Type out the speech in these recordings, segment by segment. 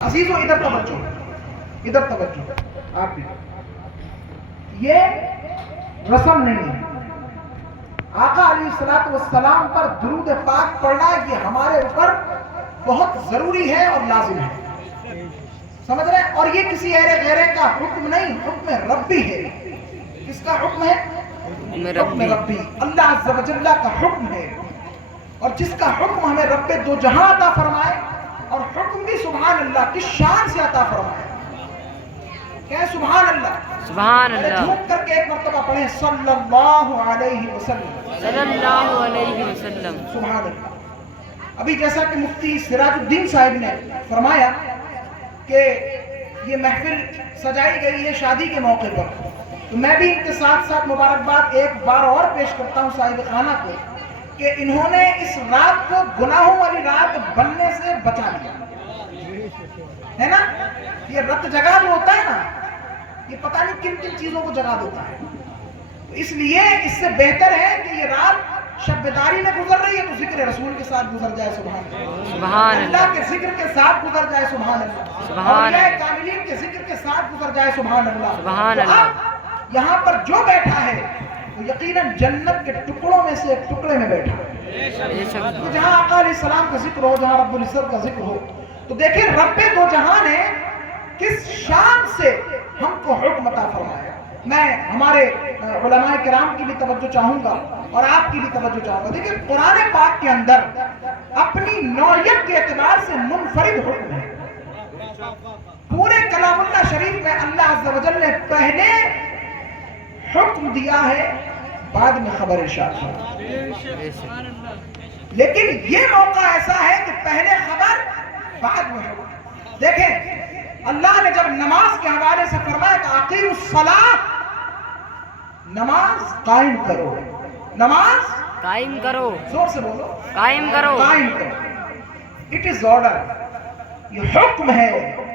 عزیزوں ادھر توجہ آپ بھی، یہ رسم نہیں ہے۔ آقا علیہ الصلوۃ والسلام پر درود پاک پڑھنا یہ ہمارے اوپر بہت ضروری ہے اور لازم ہے، سمجھ رہے ہیں؟ اور یہ کسی غیرے کا حکم نہیں، حکم ربی ہے۔ کس کا حکم ہے؟ حکم ربی، اللہ عز و جل کا حکم ہے، اور جس کا حکم ہمیں رب دو جہاں عطا فرمائے، اور حکم بھی سبحان اللہ کی شان سے عطا فرمائے۔ کیا سبحان اللہ؟ سبحان اللہ۔ جھوم کر کے ایک مرتبہ پڑھیں صلی اللہ علیہ وسلم، صلی اللہ علیہ وسلم۔ سبحان اللہ۔ ابھی جیسا کہ مفتی سراج الدین صاحب نے فرمایا کہ یہ محفل سجائی گئی ہے شادی کے موقع پر، تو میں بھی ان کے ساتھ ساتھ مبارکباد ایک بار اور پیش کرتا ہوں صاحب خانہ کو کہ انہوں نے اس رات کو گناہوں والی رات بننے سے بچا لیا ہے نا۔ یہ رت جگہ جو ہوتا ہے نا، یہ پتہ نہیں کن کن چیزوں کو جگہ دیتا ہے، تو اس لیے اس سے بہتر ہے کہ یہ رات شب بیداری میں گزر رہی ہے تو ذکر رسول کے ساتھ گزر جائے، سبحان اللہ، سبحان اللہ کے ذکر کے ساتھ گزر جائے، سبحان اللہ، سبحان اولیاء اللہ، کاملین کے ذکر کے ساتھ گزر جائے، سبحان اللہ۔ سبحان تو اللہ۔ اب یہاں پر جو بیٹھا ہے وہ یقیناً جنت کے ٹکڑوں میں سے ایک ٹکڑے میں بیٹھا ہے، تو جہاں آقا علیہ السلام کا ذکر ہو، جہاں رب العزت کا ذکر ہو، تو دیکھیں رب دو جہاں نے کس شان سے ہم کو حکم عطا فرمایا۔ میں ہمارے علماء کرام کی بھی توجہ چاہوں گا اور آپ کی بھی توجہ چاہوں گا۔ دیکھیں قرآن پاک کے اندر اپنی نوعیت کے اعتبار سے منفرد حکم ہے۔ پورے کلام اللہ شریف میں اللہ عز و جل نے پہلے حکم دیا ہے، بعد میں خبر ارشاد ہے، لیکن یہ موقع ایسا ہے کہ پہلے خبر بعد میں حکم۔ دیکھیں اللہ نے جب نماز کے حوالے سے فرمایا کہ اقیموا الصلاۃ، نماز قائم کرو، نماز قائم کرو، زور سے بولو، قائم کرو، قائم کرو۔ اٹ از آرڈر، یہ حکم ہے۔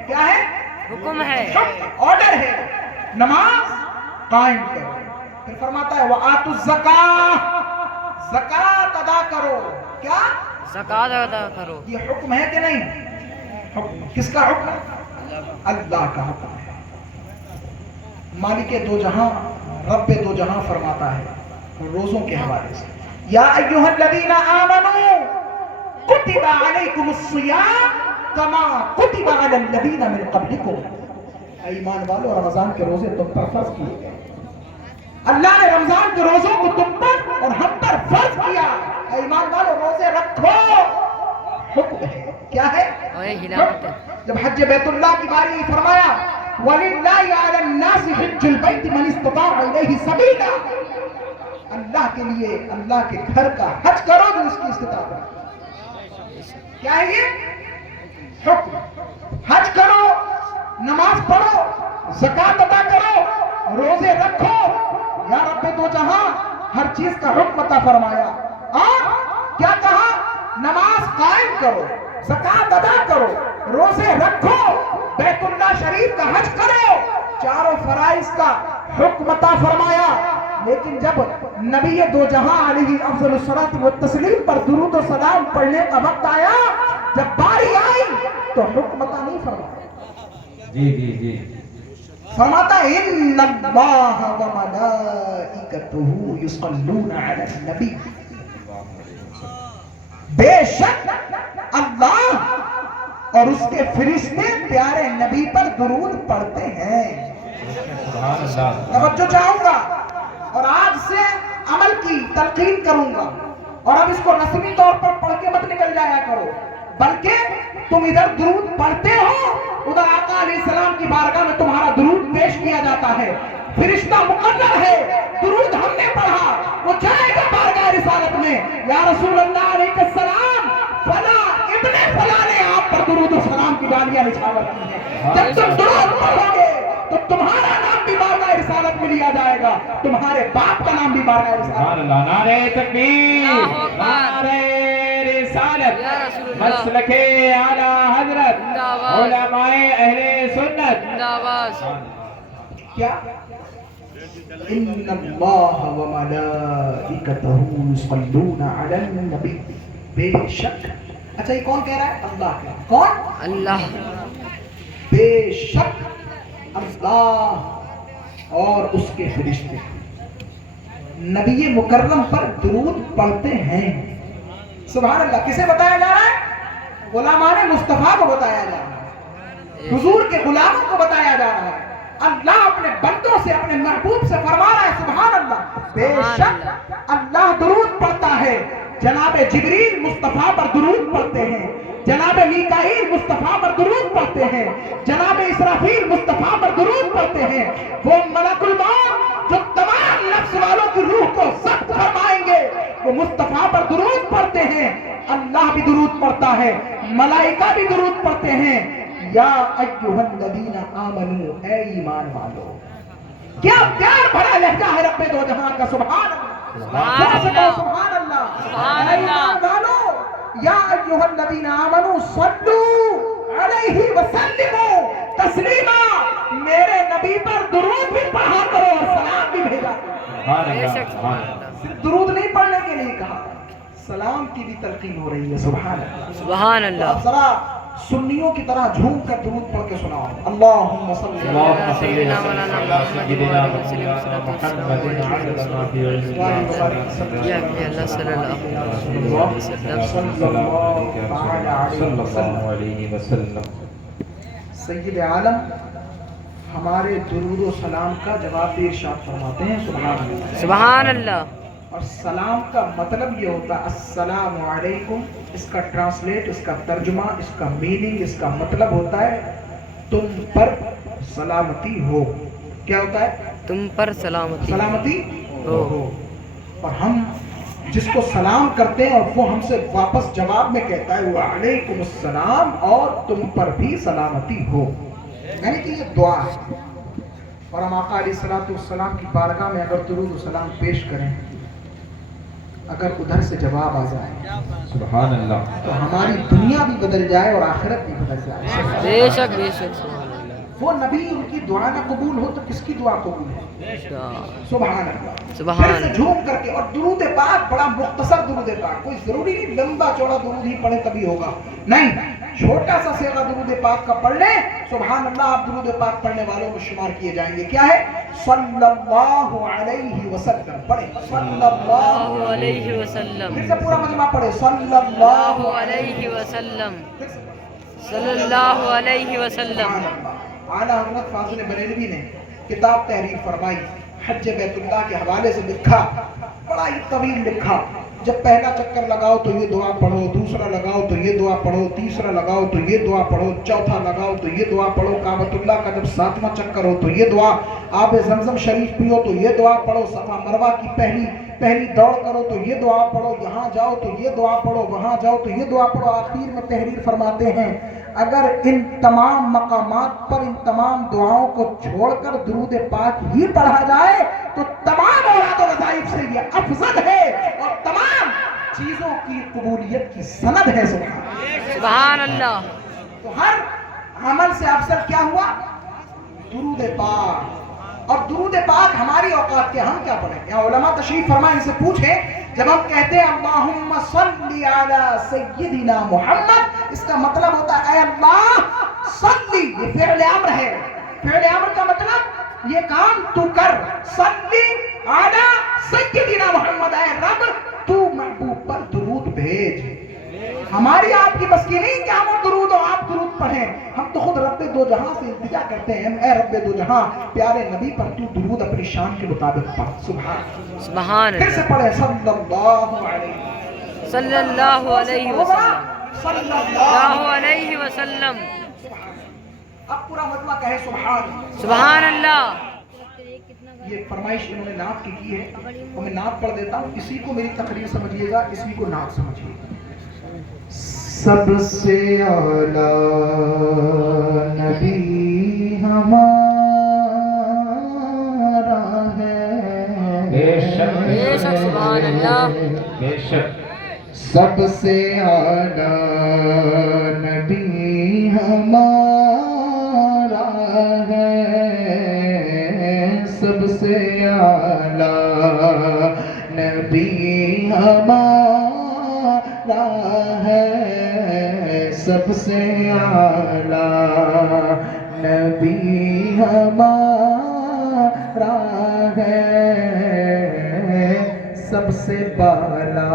کیا ہے؟ حکم ہے، حکم، آرڈر ہے، نماز قائم کرو۔ پھر فرماتا ہے وآتوا الزکاۃ، زکات ادا کرو۔ کیا؟ زکات ادا کرو۔ یہ حکم ہے کہ نہیں؟ حکم کس کا حکم ہے؟ اللہ کا حکم ہے۔ مالک دو جہاں، رب دو جہاں فرماتا ہے روزوں کے حوالے سے، یا ایھا الذین آمنوا کتب علیکم الصیام کما کتب علی الذین من قبلکم۔ ایمان والو، رمضان کے روزے تم پر فرض کیے گئے، اللہ نے رمضان کے روزوں کو تم پر اور ہم پر فرض کیا۔ ایمان والو روزے رکھو، حکم ہے۔ کیا ہے؟ جب حج بیت اللہ کی باری فرمایا وَلِلَّهِ عَلَى النَّاسِ حِجُّ الْبَيْتِ مَنِ اسْتَطَاعَ إِلَيْهِ سَبِيلًا، اللہ کے لیے اللہ کے گھر کا حج کرو جو اس کی استطاعت ہے۔ کیا ہے یہ؟ حکم۔ حج کرو، نماز پڑھو، زکات ادا کرو، روزے رکھو، یا رب دو جہاں ہر چیز کا حکم عطا فرمایا۔ اور کیا کہا؟ نماز قائم کرو، زکات ادا کرو، روزے رکھو، بیت اللہ شریف کا حج کرو، چاروں فرائض کا حکم عطا فرمایا۔ لیکن جب نبی دو جہاں علیہ افضل الصلاۃ والتسلیم پر درود و سلام پڑھنے کا وقت آیا، جب باری آئی تو حکم عطا نہیں فرمایا۔ جی فرماتا ہے ان اللہ وملائکتہ یصلون علی النبی، بے شک اللہ اور اس کے فرشتے پیارے نبی پر درود پڑھتے ہیں۔ سبحان اللہ۔ توجہ چاہوں گا اور آج سے عمل کی تلقین کروں گا، اور اب اس کو رسمی طور پر پڑھ کے مت نکل جایا کرو، بلکہ تم ادھر درود پڑھتے ہو، ادھر آقا علیہ السلام کی بارگاہ میں تمہارا درود پیش کیا جاتا ہے، فرشتہ مقرر ہے، درود ہم نے پڑھا، وہ جائے گا بارگاہ رسالت میں، یا رسول اللہ علیہ السلام فلاں ابن فلاں نے آپ پر درود و سلام کی ڈالیاں نچھاور کی ہیں۔ جب تم درود پڑھو گے تو تمہارا نام بھی بارگاہ رسالت میں لیا جائے گا، تمہارے باپ کا نام بھی بارگاہ رسالت میں۔ نعرہ تکبیر، نعرہ رسالت، مسلک اعلی حضرت، علماء اہل سنت۔ کیا؟ ان اللہ وملائکتہ یصلون علی النبی، بے شک۔ اچھا یہ کون کہہ رہا ہے؟ اللہ کہہ رہا ہے۔ کون؟ اللہ۔ بے شک اللہ اور اس کے فرشتے نبی مکرم پر درود پڑھتے ہیں. سبحان اللہ. کسے بتایا جا رہا ہے؟ غلامان مصطفیٰ کو بتایا جا رہا ہے, حضور کے غلاموں کو بتایا جا رہا ہے. اللہ اپنے بندوں سے, اپنے محبوب سے فرما رہا ہے سبحان اللہ, بے شک اللہ درود پڑھتا ہے. جناب جبریل مصطفیٰ پر درود پڑھتے ہیں, جناب میکائیل مصطفیٰ پر درود پڑھتے ہیں, جناب اسرافیل مصطفیٰ پر درود پڑھتے ہیں. وہ ملک الموت جو تمام نفس والوں کی روح کو ضبط فرمائیں گے وہ مصطفیٰ پر درود پڑھتے ہیں. اللہ بھی درود پڑھتا ہے, ملائکہ بھی درود پڑھتے ہیں. یا ایھا الذین آمنو, اے ایمان والو. کیا پیار بھرا لہجہ ہے رب دو جہاں کا. سبحان اللہ, سبحان اللہ, سبحان اللہ. یا ایھا الذین آمنو صلوا علیہ وسلموا تسلیما. میرے نبی پر درود بھی پڑھا کرو اور سلام بھی بھیجا کرو. صرف درود نہیں پڑھنے کے لیے کہا, سلام کی بھی تلقین ہو رہی ہے. سبحان اللہ, سبحان اللہ. ذرا سنیوں کی طرح جھوم کر درود پڑھ کے سناؤ. اللہم صلی اللهم صل وسلم على سيدنا مولانا محمد عدد ما في علم الله. یا بھی اللہ صلی اللہ صلی اللہ علیہ وسلم. سید عالم ہمارے درود و سلام کا جواب بھی ارشاد فرماتے ہیں. سبحان اللہ, سبحان اللہ. اور سلام کا مطلب یہ ہوتا ہے السلام علیکم. اس کا ٹرانسلیٹ, اس کا ترجمہ, اس کا میننگ, اس کا مطلب ہوتا ہے تم پر سلامتی ہو. کیا ہوتا ہے؟ تم پر سلامتی سلامتی ہو. اور ہم جس کو سلام کرتے ہیں اور وہ ہم سے واپس جواب میں کہتا ہے وعلیکم السلام اور تم پر بھی سلامتی ہو, یعنی کہ یہ دعا ہے. اور ہم آقا علیہ الصلوۃ والسلام کی بارگاہ میں اگر درود و سلام پیش کریں, اگر ادھر سے جواب آ جائے سبحان اللہ, تو ہماری دنیا بھی بدل جائے اور آخرت بھی بدل جائے. بے شک بے شک. سبحان اللہ. وہ نبی ان کی دعا نہ قبول ہو تو کس کی دعا قبول ہے؟ سبحان اللہ. سبحان پھر سے جھوم کر کے. اور درود پاک بڑا مختصر درود پاک, کوئی ضروری نہیں لمبا چوڑا درود ہی پڑھے تبھی ہوگا, نہیں, چھوٹا سا صیغہ درود پاک کا پڑھ لیں. سبحان اللہ, آپ درود پاک پڑھنے والوں میں شمار کیے جائیں گے. کیا ہے؟ صلی اللہ علیہ وسلم پڑھیں. صلی اللہ علیہ وسلم. پھر سے پورا مجمع پڑھے. صلی اللہ علیہ وسلم. صلی اللہ علیہ وسلم. اعلیٰ حضرت فاضل بریلوی نے کتاب تحریر فرمائی, حج بیت اللہ کے حوالے سے لکھا, بڑا ہی طویل لکھا. جب پہلا چکر لگاؤ تو یہ دعا پڑھو, دوسرا لگاؤ تو یہ دعا پڑھو, تیسرا لگاؤ تو یہ دعا پڑھو, چوتھا لگاؤ تو یہ دعا پڑھو, کعبۃ اللہ کا جب 7واں چکر ہو تو یہ دعا, آب زمزم شریف پیو تو یہ دعا پڑھو, صفا مروہ کی پہلی دوڑ کرو تو یہ دعا پڑھو, یہاں جاؤ تو یہ دعا پڑھو, وہاں جاؤ تو یہ دعا پڑھو. آخر میں تحریر فرماتے ہیں اگر ان تمام مقامات پر ان تمام دعاؤں کو چھوڑ کر درود پاک ہی پڑھا جائے تو تمام اولاد و وظائف سے یہ افضل ہے اور تمام چیزوں کی قبولیت کی سند ہے. سبحان اللہ. تو ہر عمل سے افضل کیا ہوا؟ درود پاک. اور درود پاک ہماری اوقات کے ہم کیا پڑھیں؟ یہاں علماء تشریف فرمائیں, ان سے پوچھیں جب ہم کہتے ہیں اللہم صلی علی سیدنا محمد, اس کا مطلب ہوتا ہے اے اللہ صلی, یہ فعل امر ہے. فعل امر کا مطلب یہ کام تو کر. صلی علی سیدنا محمد, اے رب تو محبوب پر درود بھیج. ہماری آپ کی بس کی نہیں کہ ہم درود اور آپ درود پڑھیں, ہم تو خود رب دو جہاں سے التجا کرتے ہیں اے رب دو جہاں پیارے نبی پر تو درود اپنی شان کے مطابق پڑھ. سبحان پھر سے اللہ. پڑھیں صلی اللہ علیہ صلی اللہ علیہ وسلم. صلی اللہ علیہ وسلم. اب پورا مجمع کہے سبحان اللہ. سبحان اللہ. یہ فرمائش انہوں نے نعت کی ہے, اور میں نعت پڑھ دیتا ہوں, اسی کو میری تقریر سمجھیے گا, اسی کو نعت سمجھیے گا. سب سے اعلیٰ نبی ہمارا ہے. بے شک بے شک. سبحان اللہ. بے شک. سب سے اعلیٰ نبی ہمارا ہے, سب سے اعلیٰ نبی ہمارا ہے, سب سے اعلیٰ نبی ہمارا ہے سب سے بالا،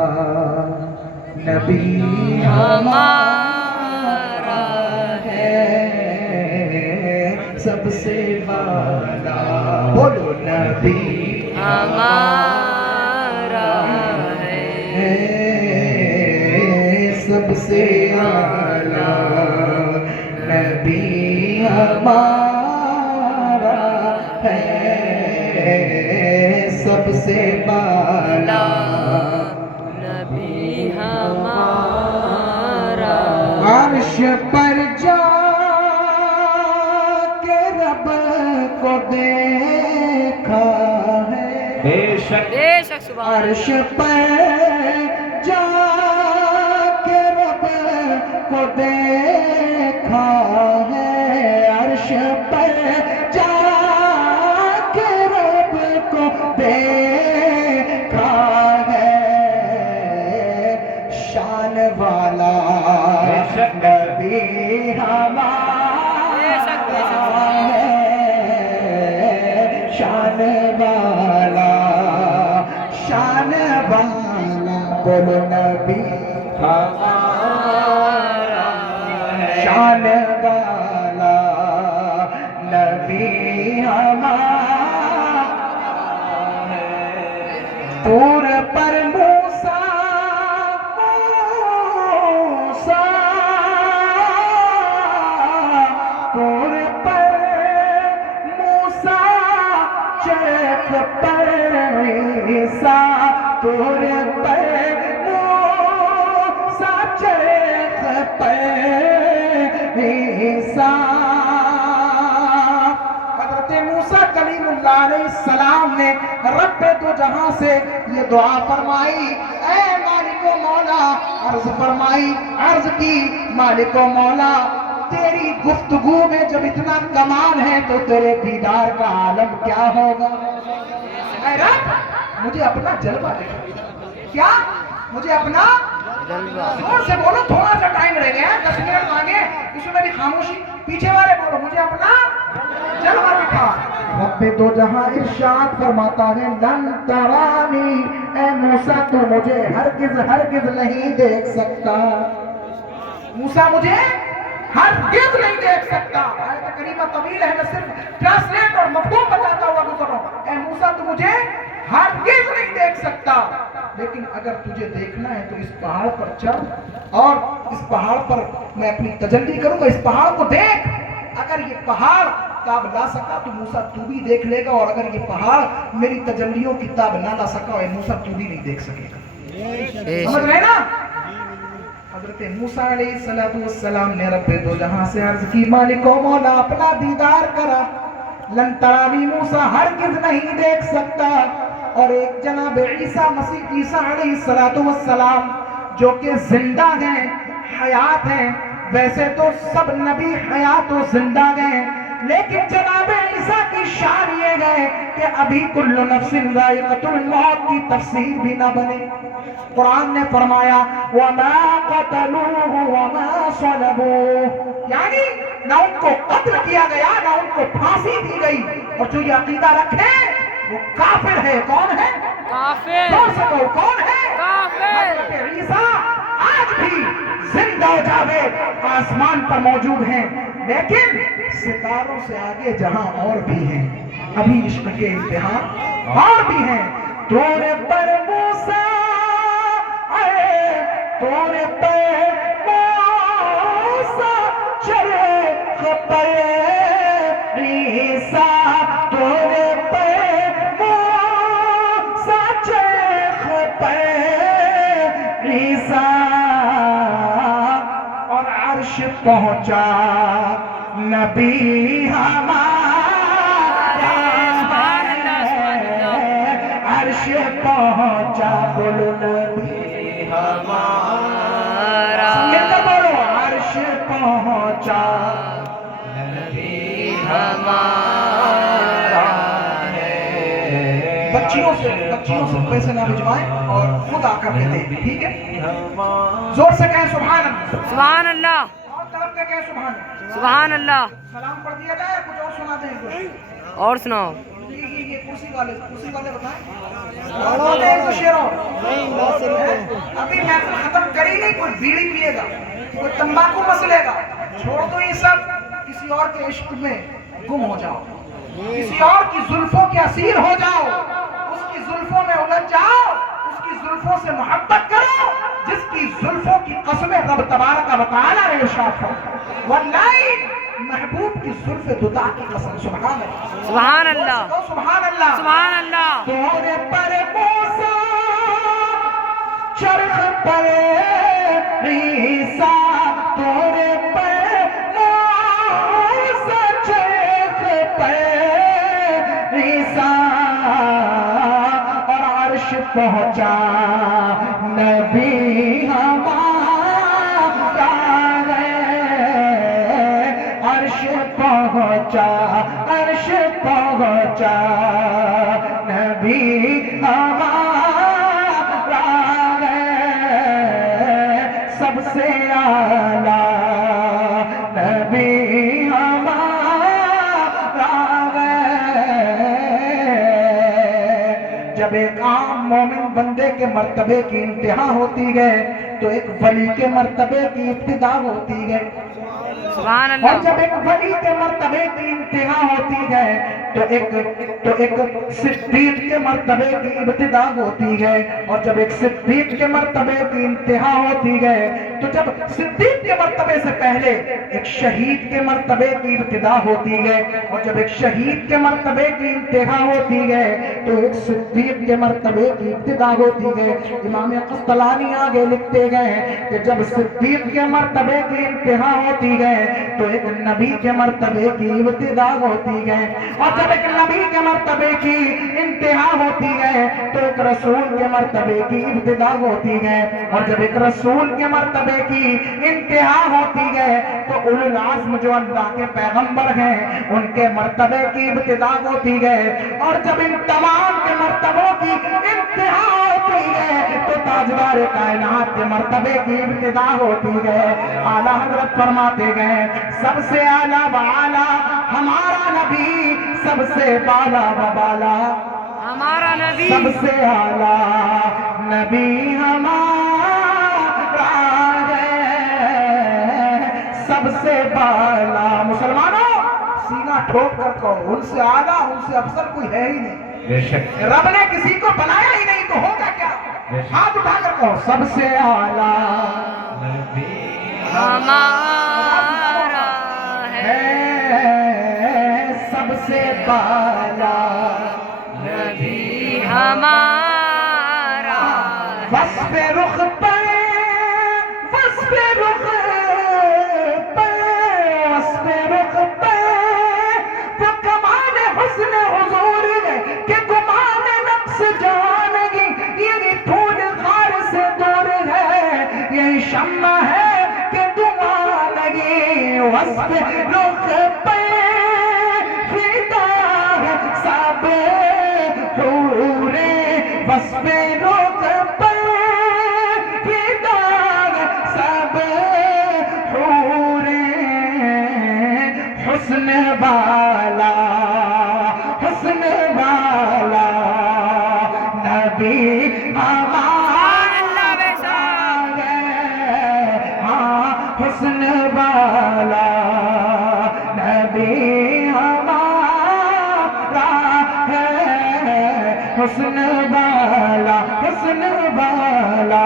نبی ہمارا ہے سب سے بالا، بولو نبی ہمارا ہے سب سے اعلیٰ، نبی ہمارا ہے سب سے بالا، نبی ہمارا عرش پر جا کے رب کو دیکھا ہے، بے شک بے شک سبحان عرش اللہ پر جا کے رب کو دیکھا ہے، عرش پر جا کے رب کو دیکھا ہے، شان والا نبی ہمارا ہے، شان والا، شان والا، بولو نبی ہمارا ہے، شان والا نبی ہمارا ہے، طور پر موسیٰ طور پر موسیٰ چرخ پر عیسیٰ، طور پر موسیٰ چرخ پر عیسیٰ، حضرت موسیٰ کلیم اللہ علیہ السلام نے رب دو جہاں سے یہ دعا فرمائی، اے مالک و مولا، عرض فرمائی، عرض کی مالک و مولا تیری گفتگو میں جب اتنا کمال ہے تو تیرے دیدار کا عالم کیا ہوگا؟ اے رب مجھے اپنا جلوہ دکھا، کیا؟ مجھے اپنا زور سے بولو، تھوڑا سا ٹائم رہ گیا، 10 منٹ مانگے، اس میں بھی خاموشی، پیچھے والے بولو مجھے اپنا جلوہ دکھا۔ رب دو جہاں ارشاد فرماتا ہے لن ترانی، اے موسیٰ تو مجھے ہرگز ہرگز نہیں دیکھ سکتا، موسیٰ مجھے ہرگز نہیں دیکھ سکتا۔ آیت کریمہ طویل ہے، میں صرف ٹرانسلیٹ اور مفہوم بتاتا ہوا گزر رہا ہوں، اے موسیٰ تو مجھے ہرگز نہیں دیکھ سکتا، لیکن اگر تجھے دیکھنا ہے تو اس پہاڑ پر چڑھ اور اس پہاڑ پر میں اپنی تجلی کروں گا، اس پہاڑ کو دیکھ، اگر یہ پہاڑ تاب لا سکا تو موسیٰ تو بھی دیکھ لے گا، اور اگر یہ پہاڑ میری تجلیوں کی تاب نہ لا سکا اے موسیٰ تو بھی نہیں دیکھ سکے گا۔ سمجھ رہے نا؟ حضرت موسیٰ علیہ السلام نے رب دو جہاں سے عرض کی مالک و مولا اپنا دیدار کرا، لن ترانی موسیٰ ہرگز نہیں دیکھ سکتا، اور ایک جناب عیسیٰ مسیح عیسیٰ علیہ السلام جو کہ زندہ ہیں، حیات ہیں، ویسے تو سب نبی حیات و زندہ گئے، لیکن جناب عیسیٰ کی شان یہ ہے کہ ابھی کل نفس ذائقۃ الموت کی تفسیر بھی نہ بنے۔ قرآن نے فرمایا وَمَا قَتَلُوهُ وَمَا صَلَبُوهُ، یعنی نہ ان کو قتل کیا گیا نہ ان کو پھانسی دی گئی، اور جو یہ عقیدہ رکھے وہ کافر ہے۔ کون ہے؟ کافر، بول سکو کون ہے؟ کافر۔ حضرت عیسیٰ آج بھی زندہ و جاوید آسمان پر موجود ہیں، لیکن ستاروں سے آگے جہاں اور بھی ہیں، ابھی عشق کے امتحان اور بھی ہیں۔ طور پر موسیٰ طور پر موسیٰ چرخ پر عیسیٰ، طور پر موسیٰ چرخ پر عیسیٰ، اور عرش پہنچا نبی ہمارا ہے، عرش پہنچا، بولو نبی ہمارا، مل کر بولو عرش پہنچا نبی ہمارا ہے۔ بچیوں سے پیسے نہ بھجوائیں اور خود آ کر کے دیں، ٹھیک ہے؟ زور سے کہیں سبحان اللہ، سبحان اللہ۔ پڑھ کے کہیں سبحان اللہ. سبحان اللہ. سلام پڑھ دیا جائے, کچھ اور سنا دیں کچھ. اور سناؤ. یہ کرسی والے بتائیں ایک دو شعر اور. ابھی محفل ختم کری نہیں, کوئی بیڑی پیے گا, کوئی تمباکو مسلے گا, چھوڑ دو یہ سب, کسی اور کے عشق میں گم ہو جاؤ, کسی اور کی زلفوں کے اسیر ہو جاؤ, اس کی زلفوں میں الجھ جاؤ, اس کی زلفوں سے محبت کرو جس کی زلفوں کی قسمیں رب تبارک و تعالی نے ارشاد فرمایا. واللہ محبوب کی زلف دتا کی قسم. سبحان اللہ. سبحان اللہ. سبحان اللہ. سبحان اللہ. تورے پر موسیٰ چرخ پر عیسیٰ, تورے پر موسیٰ چرخ پر عیسیٰ, اور عرش پہنچا نبی ہمارا ہے, عرش پہنچا, عرش پہنچا نبی ہمارا ہے, سب سے اعلیٰ نبی ہمارا ہے. جب ایک عام مومن بندے کے مرتبے کی انتہا ہوتی ہے تو ایک ولی کے مرتبے کی ابتدا ہوتی ہے. سبحان اور اللہ. جب ایک ولی کے مرتبے کی انتہا ہوتی ہے تو ایک صدیق کے مرتبے کی ابتدا ہوتی ہے, اور جب ایک صدیق کے مرتبے کی انتہا ہوتی ہے تو جب صدیق کے مرتبے سے پہلے ایک شہید کے مرتبے کی ابتدا ہوتی ہے, اور جب ایک شہید کے مرتبے کی انتہا ہوتی ہے تو ایک صدیق کے مرتبے کی ابتدا ہوتی ہے. امام قسطلانی آگے لکھتے گئے کہ جب صدیق کے مرتبے کی انتہا ہوتی ہے تو ایک نبی کے مرتبے کی ابتدا ہوتی ہے, اور جب ایک نبی کے مرتبے کی انتہا ہوتی ہے تو ایک رسول کے مرتبے کی ابتدا ہوتی ہے, اور جب ایک رسول کے مرتبے کی انتہا ہوتی ہے تو اولو العزم جو اللہ کے پیغمبر ہیں ان کے مرتبے کی ابتدا ہوتی ہے, اور جب ان تمام کے مرتبوں کی انتہا ہوتی ہے تو تاجدار کائنات کے مرتبے کی ابتدا ہوتی ہے. اعلیٰ حضرت فرماتے گئے سب سے اعلیٰ و اعلیٰ ہمارا نبی, سب سے بالا و بالا ہمارا نبی, سب سے اعلیٰ نبی ہمارا ہے, سب سے بالا. مسلمانوں سینہ ٹھوک کر کہو ان سے اعلیٰ ان سے افضل کوئی ہے ہی نہیں. بے شک. رب نے کسی کو بنایا ہی نہیں تو ہوگا کیا. ہاتھ اٹھا کر کہو سب سے اعلیٰ ہمارا ہے, سب سے بالا نبی ہمارا ہے. وصف رخ پر, وصف رخ پر, وصف رخ پر وہ کمال حسن حضور ہے کہ گمان نفس جانگی, یہی پھول خار سے دور ہے, یہی شمع ہے کہ دعا لگی. وصف رخ پر فدا ہے سب حور, وصف رخ پر فدا ہے سب حور, حسن والا, حسن والا نبی سبحان اللہ. بے شک. ہاں حسن والا نبی ہمارا ہے, حسن والا, حسن والا.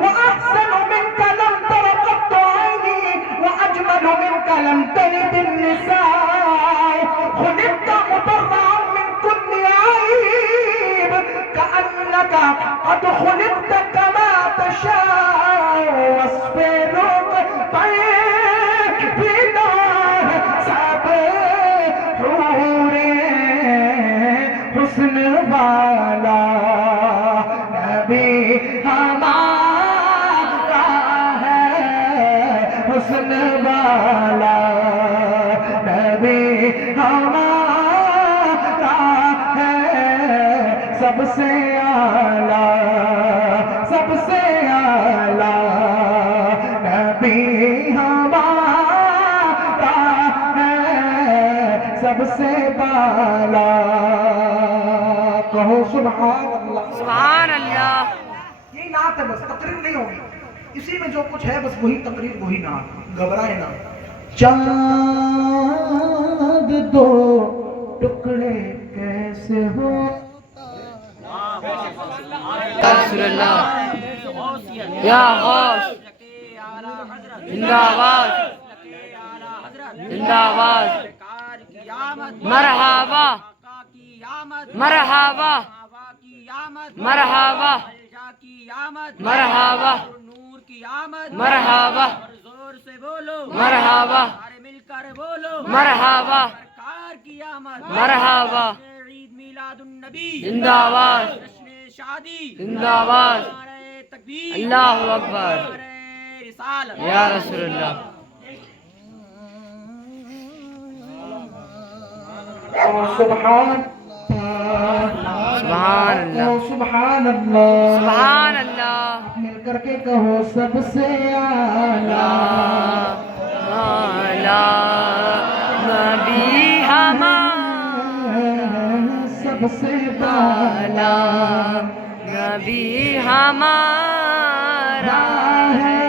وأحسن منك لم تر قط عيني وأجمل منك لم تلد النساء, خلقت مبرعا من كل عيب كأنك قد خلقت كما تشاء. وصف رخ پر فدا ہے سب حور, حسن والا نبی ہمارا ہے, حسن والا نبی ہمارا ہے, سب سے اعلیٰ, سب سے اعلیٰ نبی ہمارا سب سے بالا کہو سبحان اللہ سبحان اللہ یہی نعت ہے بس تقریر نہیں ہوگی اسی میں جو کچھ ہے بس وہی تقریر وہی نعت گھبرائے نہ چاند دو ٹکڑے کیسے ہو یا رسول اللہ یا غوث زندہ آباد زندہ آباد مرحبا مرحبا مرحبا مرحبا مرحبا مرحبا مرحبا مرحبا زندہ آباد زندہ آباد اللہ اکبر یا رسول اللہ سبحان سبحان اللہ سبحان اللہ سبحان اللہ مل کر کے کہو سب سے اعلیٰ نبی ہمارا سب سے بالا نبی ہمارا ہے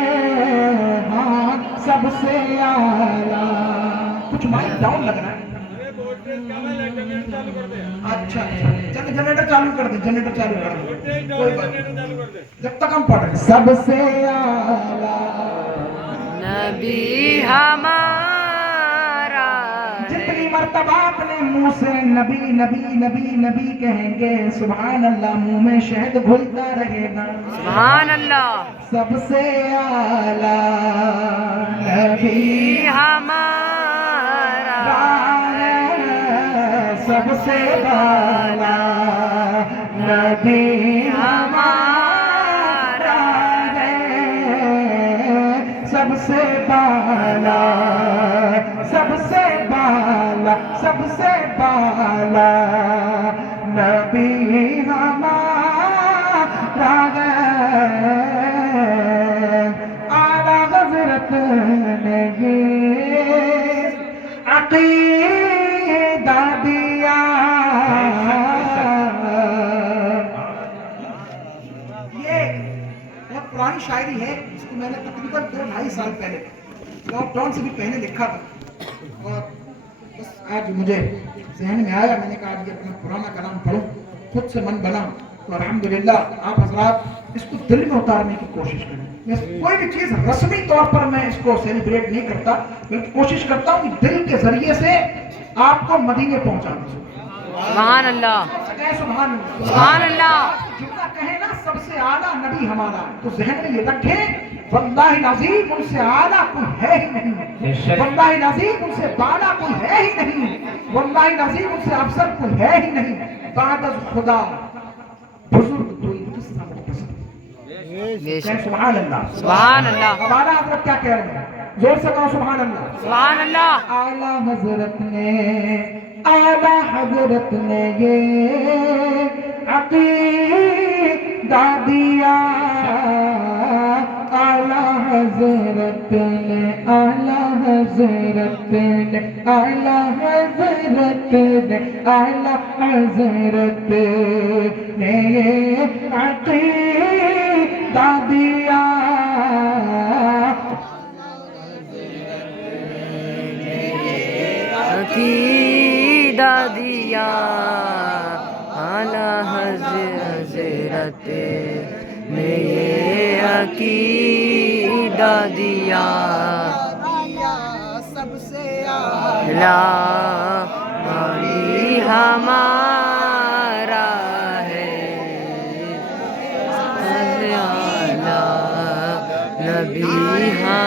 ہاں سب سے اعلیٰ کچھ مائک ڈاؤن لگ رہا ہے اچھا جنریٹر چالو کر دیں جنریٹر چالو کر دیں کوئی بات نہیں جب تک ہم پڑھ رہے ہیں سب سے اعلیٰ نبی ہمارا جتنی مرتبہ اپنے منہ سے نبی نبی نبی نبی کہیں گے سبحان اللہ منہ میں شہد گھلتا رہے گا سبحان اللہ سب سے اعلیٰ نبی ہمارا سب سے بالا نبی ہمارا ہے سب سے بالا سب سے بالا سب سے بالا نبی ہمارا ہے اعلیٰ حضرت نے یہ عقیدہ دیا یہ بہت پرانی شاعری ہے جس کو میں نے تقریباً 2-2.5 سال پہلے لاک ڈاؤن سے بھی پہلے لکھا تھا اور بس آج مجھے ذہن میں آیا میں نے کہا آج یہ اپنا پرانا کلام پڑھوں خود سے من بنا تو الحمدللہ آپ حضرات اس کو دل میں اتارنے کی کوشش کریں کوئی بھی چیز رسمی طور پر میں اس کو سیلیبریٹ نہیں کرتا بلکہ کوشش کرتا ہوں کہ دل کے ذریعے سے آپ کو مدینے پہنچا دوں سبحان اللہ سبحان اللہ سبحان اللہ جتنا کہیں نا سب سے اعلیٰ نبی ہمارا تو ذہن میں یہ رکھیں واللہ العظیم ان سے اعلیٰ کوئی ہے ہی نہیں واللہ العظیم ان سے بالا کوئی ہے ہی نہیں واللہ العظیم ان سے افضل کوئی ہے ہی نہیں بعد از خدا بزرگ کوئی قصہ مختصر سبحان اللہ سبحان اللہ ہمارا حضرت کیا کہہ رہے ہیں زور سے کہو سبحان اللہ سبحان اللہ اعلیٰ حضرت نے یہ عقیدہ دیا اعلیٰ حضرت نے اعلیٰ حضرت نے اعلیٰ حضرت نے اعلیٰ حضرت نے عقیدہ دیا عقیدہ دیا اعلیٰ حضرت نے یہ عقیدہ دیا سب سے اعلیٰ نبی ہمارا ہے اعلیٰ نبی ہم